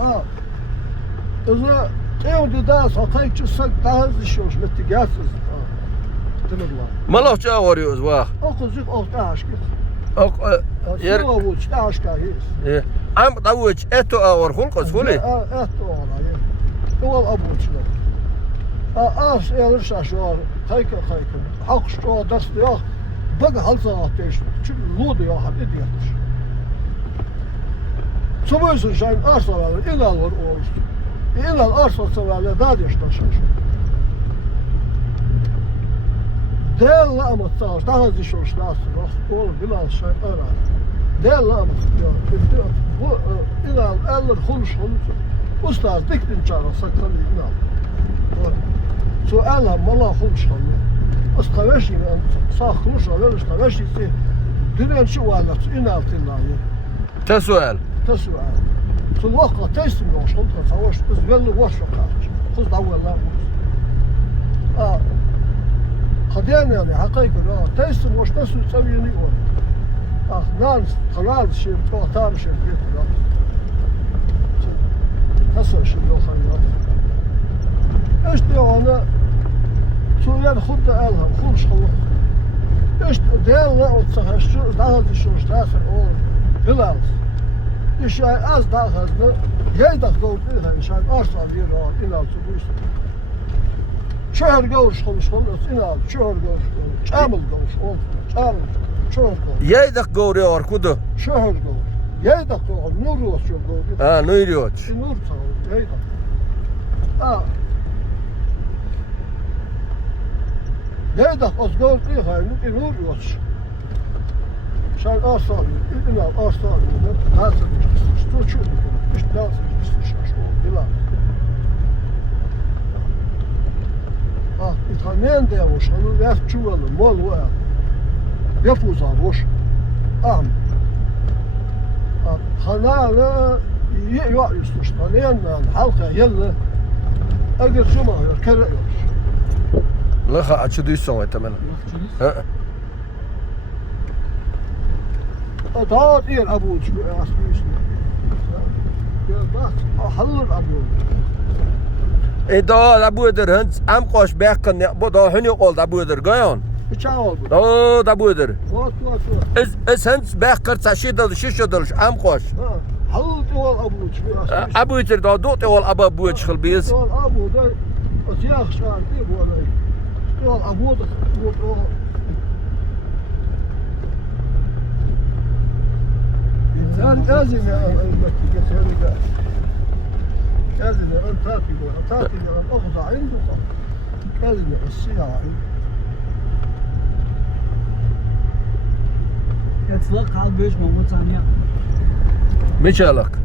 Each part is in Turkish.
Ah. Also, du da so kayıp çıksak daha zişiyor. Mit gases. Tınırlar. Malahça ağırıyoruz bak. Okuzuk orta aşkı. Yer Sıva vuç da aşkı his. am davuç eto ağır hulqas huli. Et oraya. Doğal abuçlar. Ağaç elir şaşıyor. Kayka. Hak şu dast ya. Bak halsa ateş. Çünkü lodu ya hadi diyormuş. Çoğuysun şeyin arsaları ilal var oluştu. İlal arsa severler daha yaşlaşıyor. Değerli ama sağır, daha zişoşlu aslında. Oğlum ilal şey arar. Değerli ama diyor. Bu ilal eller huluş. Ustaz diktin çağırır sakın ilal. So eller mala huluş. Ustaveşin sağ huluş alır ustaveşin dünen şu varlar ilal tillahi. Tesuel. تسوى في الواقع تيسم لو شلتها سواش بس قال واش وقعت خذ اول لا خديان يعني حقيقة تيسم واش تسوي تسويني ناس خلاص شيء تام شيء بيت تسوي شيء لو خيار ايش دي انا سويان خد الهم خلش خلاص ايش ديال لا وتصحى شو ده شو تاسع اول بلاص İşe az daha hızlı, yaydak doğru işe arsa bir rahat inaltı bu işte. Şehir gavur konuş, inaltı şehir gavur, çamıl gavur, çamıl, Yaydak gavur kudu. şehir gavur, yaydak gavur, nur olsun gavur. Ha nuyruyor. Nur sağ, yaydak. Ha. Yaydak az gavur değil hayır, nur olsun. Sen arsa, inal arsa, nasıl? Что işte nasıl şaşıyor ah İtalyan de hoş onu ver çuvalı mol var yapuz hoş am kanala ya İtalyan halka yalla اگر شما kere Laha açı duysan tamam. Ha. daha diğer abuç asmış حلل أبوه. دا أبوه در هند ام قاش بیاکن با دا هنی قال أبوه در گیان. بچه‌ها بود. دا أبوه در. از هند بیاکر تشی داد شش دارش ام قاش. حلل توال أبوه. أبوه در دا دو توال أبوه چخل بیز. توال أبوه دا أزياخ شعر كي بولا. توال أبوه دا يعني لازم يا المكي كثيرك لازم أن تأتي أن أخضع عندك لازم السياعة يتلق على البيش موجود ثانية ميشالك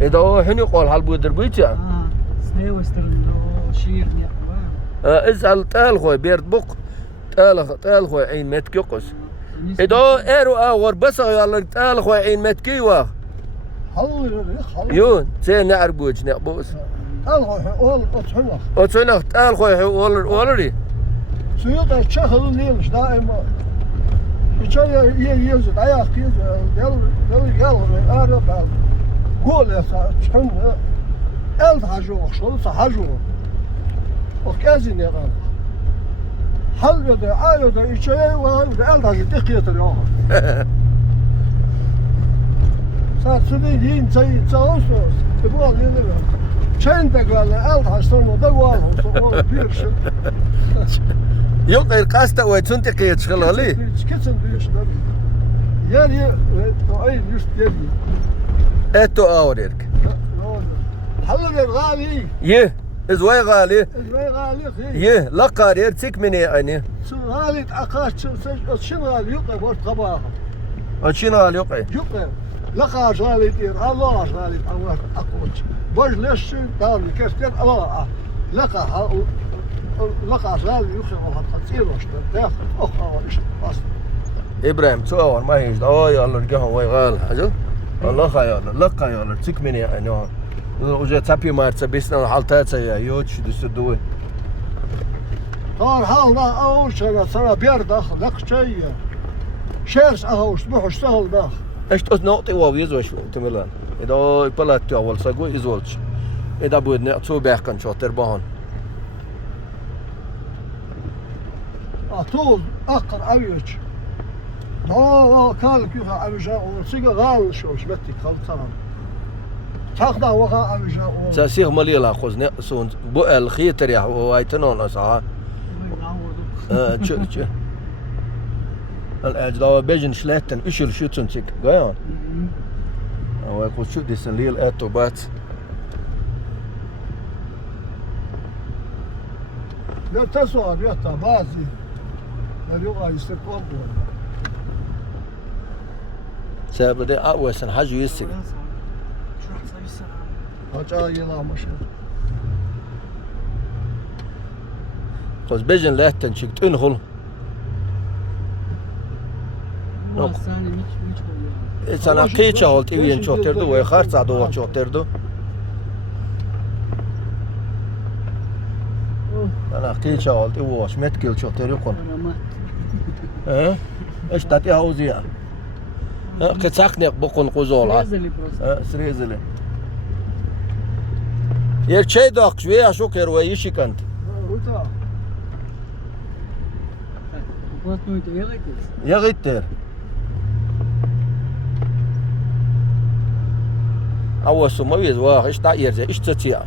ايه دا هني قال هالبو در بيتيا سنه وسترن شير اسأل تال خوي بيرد بوق تال خوي عين متكيقس دا ايرو اور بس يالك تال خوي عين متكي وا يون سي نعربوج نعبوس تال خوي اول اطحنخ وتنخ تال خوي اولري سيوط الشهر ليلش دائما يشال يزد عياق يزد يل عارف قول يا شحن الف حجوق شو حجوق وكازين يا غالي حل يدا عايدا يشيء وهذا الف حجوق دقيقة اليوم صار سبيلين تاوس تبغى لينا شندك ولا الف حجوق مدوار وصور بيرش Yok kasta ve çuntikiye çıkılalı. Kesin büyüşler. Yani ayın yüz dedi. Eto ağırırk. Halıver gali. Ye, izvay gali. İzvay gali. Ye, la karir tikmini yani. Şu gali akaş şın gali yok var kabağı. Açın gali yok. Yok. La kaş gali diyor. Allah gali Allah akıç. Bajleş dağın kestir Allah. La kaş لقى غالي يخرج على خطير واشتر داخل اخرى واشتر اصلا ابراهيم تصور ما هيش اه يلا رجعهم وي غال حاجه الله خيال لقى يلا تكمني يعني وجا تابي مارتsa بيسنا حالتها يا يوتش دسدوي صار حالنا اول شيء صار بير داخل لك شيء شيرش اهو سبحوا اشتغل داخل ايش نقطه واو يزوش تملان إذا بلاتي أول ساقو إزولش إذا بودنا تو بيحكن شاطر بهون Atol akar aviyoç. Daha kalk yuha avija olsa gal şoş betti kaltan. Takda vaka avija ol. ساسيغ مالي لا خوزنا سون بو الخيتر يا وايتنون أسعى شو الأجداد بيجن شلاتن إيش شو تنتج قايان أو يقول شو دي سنليل أتوبات Ya tasar ya ta bazı. Ya yok ayısı pompo. سبب ده أقوى سن حاجة يسق شو راح تسوي السنة؟ Haca yılamış. خوز بيجن لاتن شيك تنخل والله الثاني ميش قوي. سنة قيتشا هولت إيوين شوتردو ويخارت عدو شوتردو أنا قيتشا هولت إيوش متكيل شوتردو كون رمات. إيش تاتي هاوزيا قصاقني بقون قزولها Резали просто. سريزلي يرشي داق شوية شوكر ويشي كنت Ruta. Уплотную это елки? يا غيتر أول سمويز واخ إيش تا يرجع إيش تتيا